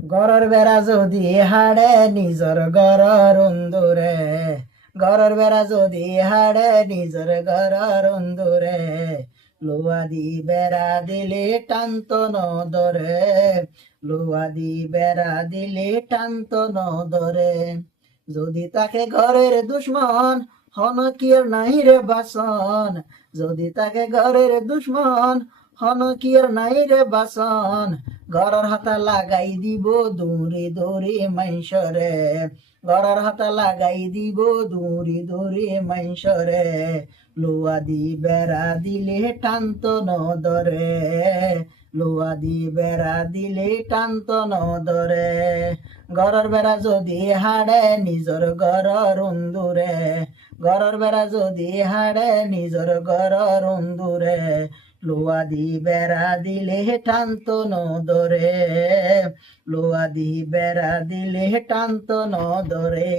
ঘরের বেড়া যদি হাড়ে নিজর ঘরের অন্দরে, ঘরের বেড়া যদি হাড়ে নিজর ঘরের অন্দরে, লোয়া দি বেড়া দিলে টানত নদরে, লোয়া দি বেড়া দিলে টানত নদরে। যদি তাকে ঘরের দুশ্মন হন কি আর নাই রে বাসন, যদি তাকে ঘরের দুশ্মন হন কি আর নাই রে বাসন, ঘরের হাতা লাগাই দিব দৌড়ি দৌড়ি মাইসরে, ঘরের হাতা লাগাই দিব দৌড়ি দৌড়ি মাইসরে, লোয়া দি বেড়া দিলে টানত নদরে, লোয়া দি বেড়া দিলে টানত নদরে। ঘরের বেড়া যদি হাড়ে নিজর ঘরের অন্দুরে, ঘরের বেড়া যদি হাড়ে নিজর ঘরের অন্দুরে, লোয়া দি বেড়া দিলে টানত নদরে, লোয়া দি বেড়া দিলে টানত নদরে।